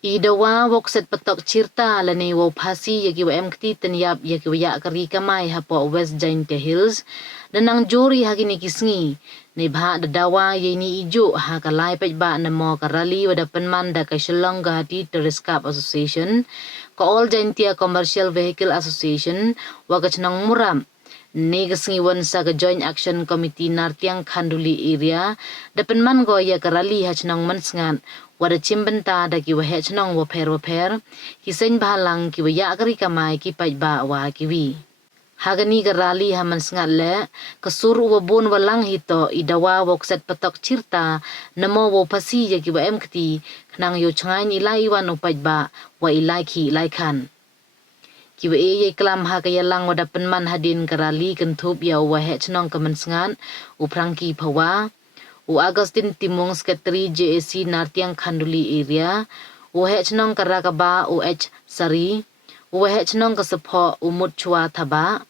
Idawa wokset patok cirta lani wo phasi yagi wa emkti tenyap yagi wa ya kari kamai hapo West Giant Hills danang jori hagini kisngi ni bha dadawa yini ijo ha kalai pej ba namo karali wada penman da Shillong Guwahati Tourist Club Association ko All Jaintia Commercial Vehicle Association wa kachnang muram ni kisngi wan sa ka Joint Action Committee Nartiang Khanduli area da penman go ya karali hachnang mansngan wada chimbenta da ki wa hechnong wa pher kiseng balang ki wa ya kari kamai ki paj ba wa kiwi hagani garali haman sngat le kasur wa bon walang hito idawa wokset patok cirta namo wo pasi ya ki wa emkti knang yo changai ni lai wan paj ba wa ilai ki ilai khan ki wa ye klam ha ka yalang wada penman hadin garali kentup ya wa hechnong kaman sngat uprangki phawa u Agustin Timong Secretary JAC Nartiang Khanduli area u hechnong karakaba u H Sari u hechnong kasapo u Mutchwa Thaba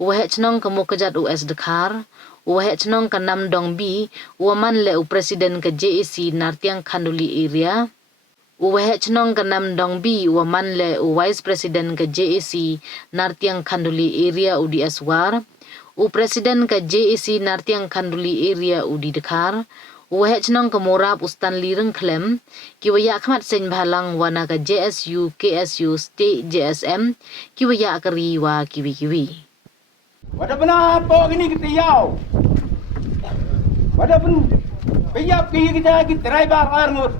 u hechnong kamukajat u S Dakhar u hechnong kanam dong bi u man le u president ka JAC Nartiang Khanduli area u hechnong kanam dong bi u man le u vice president ka JAC Nartiang Khanduli area u di Aswar u presiden ka JAC Nartiang Khanduli area u di Dakhar u hechnong ka morap ustan lireng klem ki waya khmat sen bhalang wana ka JSU KSU state JSM ki waya kari wa kiwi Wada benar po gini kita yau. Wada pun piyap kita driver arngut.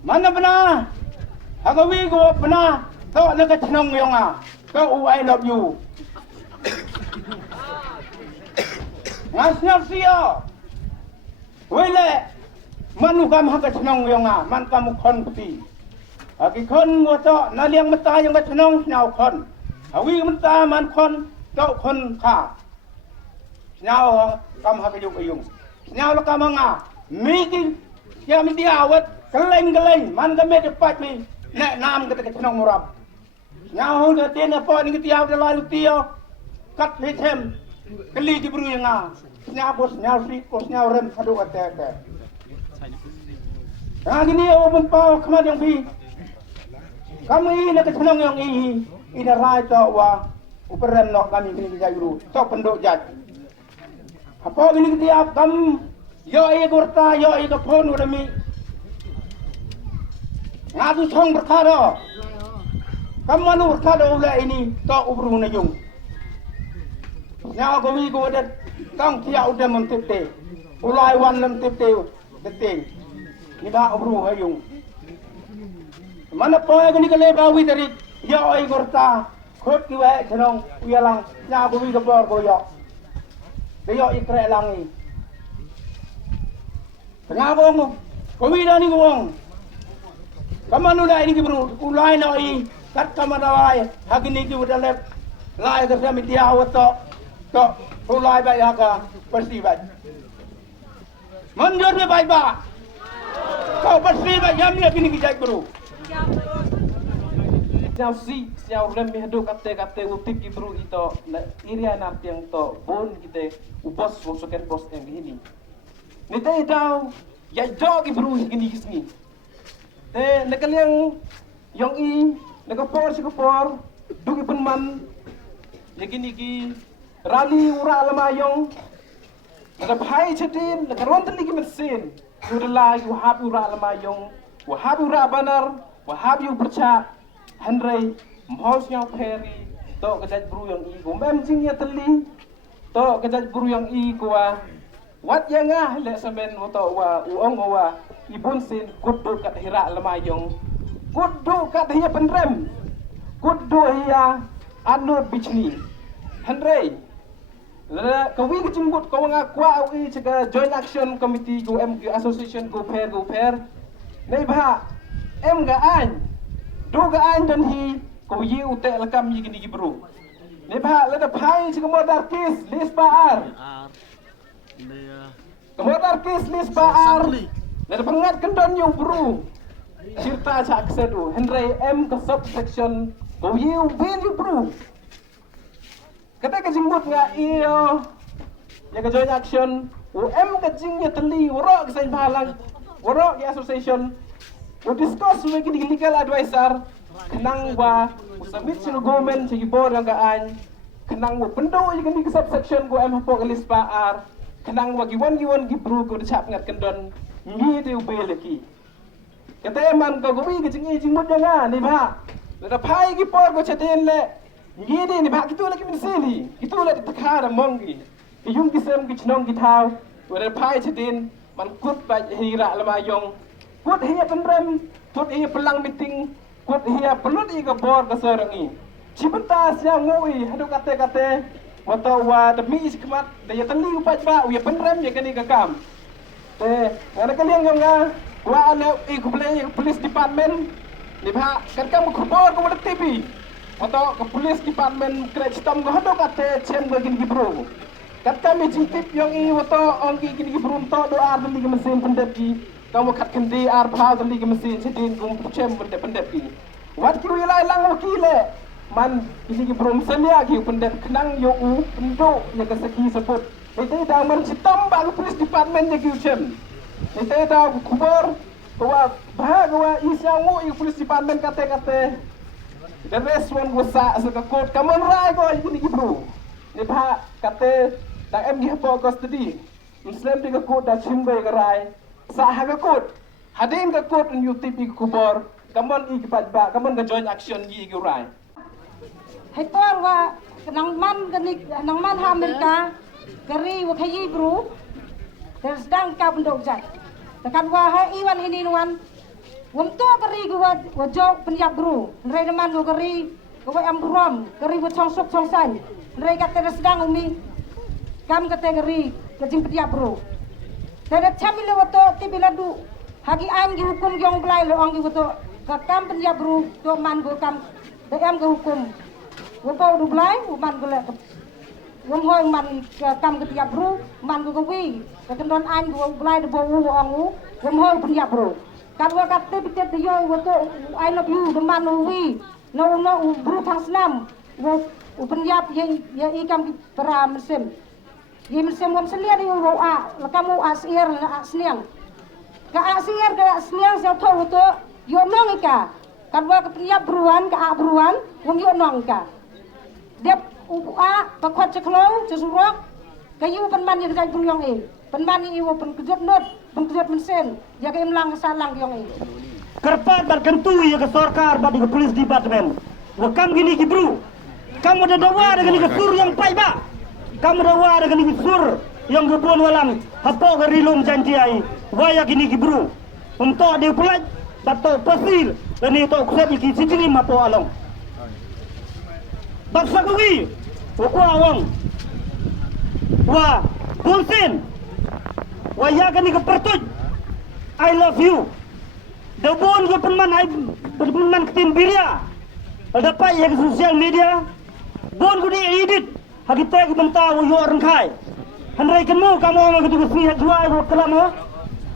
Mana benar? Hagawi ko benar. Tau nak chenong yang Kau I love you. Ngasnya sia. Wele manu kam hak chenong yang man kamu kon peti. Aki kon ngoto naliang mata yang chenong nyau kon. Awi mata man kon kau kon ka. Nyau kam hak yung. Nyau la kam nga. Miki ya mi dia awat keleng man kami depat mi nek nam kita chenong murab. Nyau ke tiền apa ni kita ada lalu tio kat lecem keli di buru yang nyau bos nyau si bos nyau rem aduh kata. Gini open pau kemana yang bi kami ini kesenang yang ini rai tau wa uperan nok kami ini kita guru tau penduk jat. Apa gini kita kami yo gorta yo kapon urami ngadu song berkara. Kamu anu berkata ulah ini tak ubruh najung. Nyawa kami ko ada tang tiak udah mentipte. Ulai wan lem tipte deting. Ni ba ubruh hayung. Mana poe gani kale bawi dari ya oi gorta khot ki wa chenong uyalang nyawa kami ko bor ko yo. Yo ikre langi. Tengah bong. Kami dah ni bong. Kamu anu dah ini ubruh ulai noi kat kamadawai hagini ki udah lep lai ke sami dia wato to ulai bai haga persi bai manjur be bai ba kau persi bai jam ni kini ki jai guru Siau si siau lem mi hadu kate utip ki bru ito na area Nartiang to bon kita ubos wosoken bos yang ini ni te dau ya do ki bru gini gisni te nakaliang yang i Nakapor si kapor, dugi penman, yagini ki rali ura alamayong, nakabhay chatin, nakarontan lagi mesin, udala wahab ura alamayong, wahab ura banar, wahab yu berca, Henry, mhos yang peri, to kajaj bru yang i, gumem jingnya teli, to kajaj bru yang i kuwa, wat yang le samen to wa uong wa ibun sin kudu kat hira alamayong. Kudu kat hiya penrem. Kudu hiya anu bichni. Henry. La kawi kecimbut kau ngakwa ui cega Joint Action Committee go MQ Association go pair. Nei bah em ga an. Do ga an dan hi ko yi ute lakam yi gini gibru. Nei bah la da pai cega modar kis lis baar. Modar kis lis baar. La da pengat kendon yu bru. Cirta cak sedu Henry M ke subsection ko yiu win you bro kata ka jimbut nga iyo ya ka Joint Action u M ka jingnya teli uro ka sa balang warok di association we discuss with the legal advisor kenang wa submit to government to board ang gaan kenang wa pendo yung di subsection ko am po list pa ar kenang wa giwan gibru ko chap ngat kendon ngi de ubeleki kata man ko gowi gi jingi jing mo nga ni ba la pai gi por ko chaten le ngi de ni ba kitu la ki min seli kitu la takara mongi yung kisem gi chnong gi thau wa pai chaten man kut ba hira lama yong kut hia penrem kut hia pelang meeting kut hia pelut i ka bor ka serangi cibenta sia ngoi hadu kate wato wa demi iskmat da ya tali upat ba ya penrem ya kani ka kam te ngana kalian nga wa ana i ku police department ni ba kan kam ku bor ko mat TV wato ka police department kret stam ko hadu kate chem ga gin gibro kat kami jintip yang i wato ongki gin gibro to do ar dali ka mesin pendep ki kamu kat kendi ar phao dali ka mesin sedin kum chem pendep ki wat ki wilai lang wakile man ini gibro selia ki pendep kenang yo u pendo ya ka saki sebut itu dah man sitam ba police department ya ki chem itu dah kubur bahwa bahwa isyangu i police department kate the rest one was sa court kamon rai ko ini gibro ni ba kate da em gi po custody muslim di ka court da chimbe ka rai sa ha ka court hadin ka court in UTP kubur kamon i kipat ba kamon ka joint action gi gi rai hai por wa nang man ha Amerika kari wa khayi bro terus dang ka bendok jat tekan wa ha iwan ini nuan untuk kari wa jok penyap bro nrai man wa kari wa ambrom kari wa chongsok chongsan nrai ka terus dang umi kam kategori kajing penyap bro tere chamile wa to tibiladu hagi an gi hukum yong blai lo ong gi wa to ka kam penyap bro to man go kam da em ga hukum wa po du blai man go le wong hoi man kam ketiap bro man go wi ka kendon an go blai de bo wu ong wu wong hoi penyap bro kan wa kat te pitet de yo wa to I love you de man wi no bro thang snam wo penyap ye i kam para mesim ye mesim wong selia di wo a la kamu asir la asniang ka asir ka asniang sa to to yo nong ka kan wa ka penyap bruan ka a bruan wong yo nong ka dep a pakot ceklong cesurok kayu penman yang kai yong e penman i wo pen kejut not pen kejut mensen ya ka imlang salang yong e kerpat bar kentu ya ke sorkar bar di police department wa kam gini gibru kamu ada dawa dengan ni sur yang pai ba kamu dawa dengan ni sur yang gebon walam hapo gerilum jantiai wa ya gini gibru untuk dia pelaj tato pasil dan itu kusat iki sijini mapo along baksa kuwi wa awang wa bunsin wa ya gani ke pertuj I love you dabon ke penman ketin biria dapat ya ke sosial media bon ku di edit hagi tag benta wo yo orang kai hanrai kenmu kamu ma ke tugas ni dua wo kelamo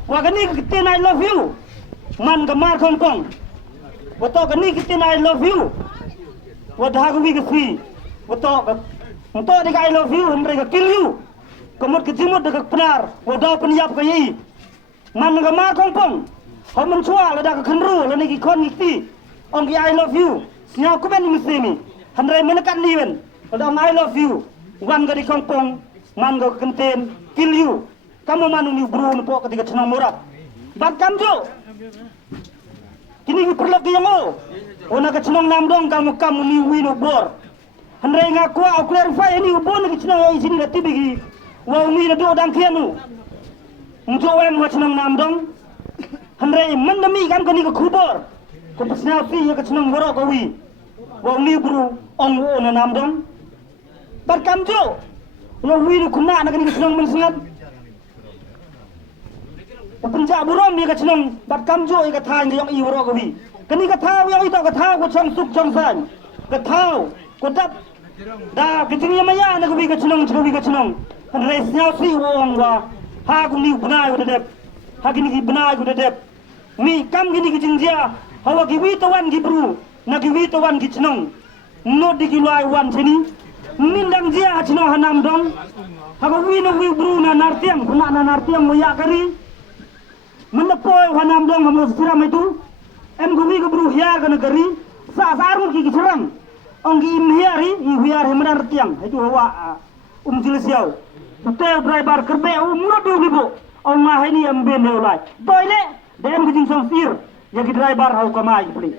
wa gani ke ketin I love you man gamar kongkong wa to gani ketin I love you wa dah ku bi ke si wa to untuk dia I love you hanrai ke kill you komot ke jimut dekat benar wa do penyap ke yi man gamar kongkong ha man chua la da ka khenru la ni ki kon ngiti ong ki I love you nya ku ben muslimi hanrai menekan liwen la I love you wan ga di kongpong man ga kenten kill you kamu manu ni bro no po ketika chenang morat bat kamjo kini ki perlu ki yango ona ka chenang nam dong kamu ni wino bor hanrai nga kwa au clarify ni ubon ki chenang ai sini la tibigi wa umi na do dang kianu njo em wa chenang nam dong hanrai mandami kan ko ni ko khubor ko pasna fi ya ka chenang woro ko wi wa umi bro ong wo na nam dong bar kamjo lo wi ku na ka ni ka chenang man sangat penja burom ni ka chenang bar kamjo ka tha ngi yong i woro ko wi kani ka tha yong i to ka tha ko chong suk chong san ka tha ko dap da ka jing ya maya na ko wi ka chenang hanrai snya si wong wa ha ku ni bnai ko dep ha gini ki bnai ko dep mi kam gini ki jingjia hawa ki wi to wan ki bru na ki wi to wan ki chenong no di ki lai wan chini mindang jia chino hanam dong ha ko wi no wi bru na nartiam kuna na nartiam mo ya kari Menepoi wanam dong hamlo siram itu. Em gumi ke buru hiar ke negeri. Saar ki siram. Onggi imhiari hiar himran tiang. Itu hawa jilisiau. Hotel driver kerbe umur tu libo. Ong mah ini amben olai. Toilet dem kijing song sir. Yagi driver hau kamai beli.